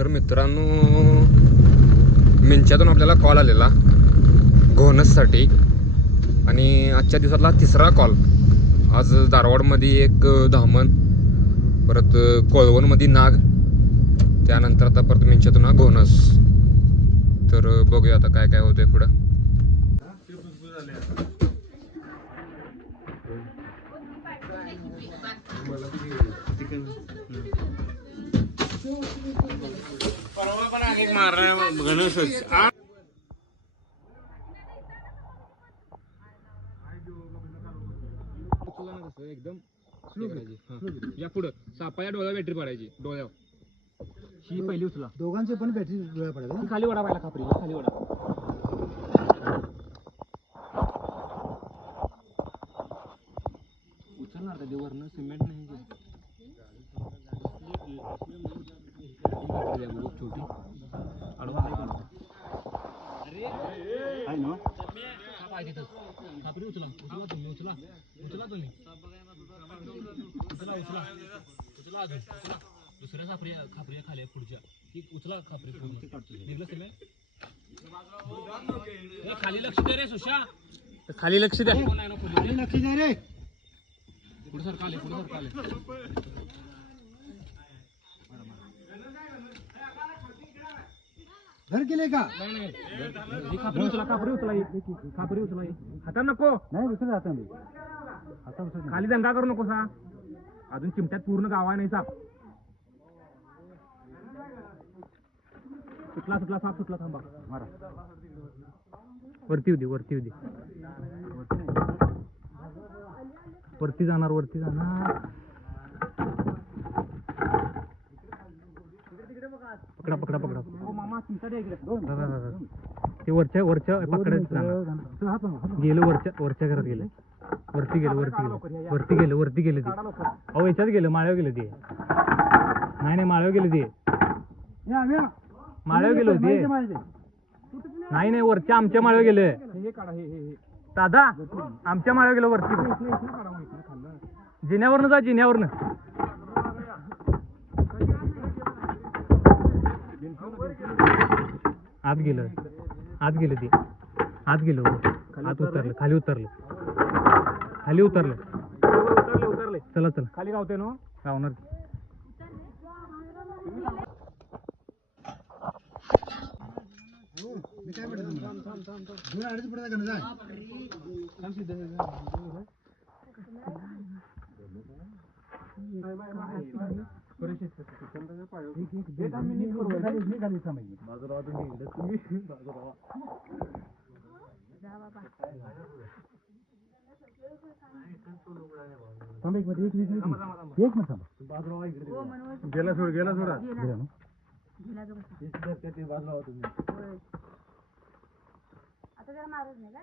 तर मित्रांनो मिंच्यातून आपल्याला कॉल आलेला घोनससाठी आणि आजच्या दिवसातला तिसरा कॉल आज धारवाडमध्ये एक धामण परत कोळवणमध्ये नाग त्यानंतर आता परत मिंच्यातून हा घोनस तर बघूया आता काय काय होतंय पुढं. परवा अनेक मारणार आ- एकदम या पुढं. सापाया डोळ्या बॅटरी पडायची डोळ्यावर. ही पहिली उचला. दोघांचे पण बॅटरी डोळ्या पडेल ही खाली वडा पाहिला खापरी खाली वडा. उचलणार का देवरनं सिमेंट नाही. छोटी आडवा आहे का आहे ना उचला उचला तुम्ही उचला. उचला तुम्ही. उचला उचला. उचला अजून उचला. दुसऱ्या खापरी खापरी खाली पुढच्या. ती उचला खापरी निघलं खाली लक्ष दे रे सुशा. खाली लक्ष द्या. लक्ष द्या रे. पुढे पुढे घर केले का? नाही नाही. खापरी उचला खापरी उचला ही. उचला ही. हातात नको. नाही दुसरं आता मी आता दुसरं खाली दंगा करू नको सा. अजून चिमट्यात पूर्ण गाव नाही साप सुटला सुटला साप सुटला थांबा. मारा. वरती होती वरती होती वरती जाणार वरती जाणार. पकडा पकडा पकडा. जा. ते वरच्या वरच्या पकडायचं. गेलं वरच्या वरच्या घरात गेलं. वरती गेलं वरती गेलं. वरती गेलं वरती गेलं ते. अहो याच्यात गेलं माळ्यावर गेलं ते. नाही नाही माळ्यावर गेलं ते. माळ्यावर गेलं माहिती नाही नाही वरच्या आमच्या माळ्यावर गेलं. हे हे हे दादा आमच्या माळ्यावर गेलं वरती. जिन्यावरनं जा जिन्यावरनं. आत गेलं. आत गेलं ते. आत गेलं. आत उतरलं? खाली उतरलं. खाली उतरलं. चला चला. खाली गावते ना? गावणार काय थांब एक एक मिनिट एक मिनिट एक मिनिट थांबा गेला सोड गेला सोडा. गेला ना आता जरा मारत नाही का?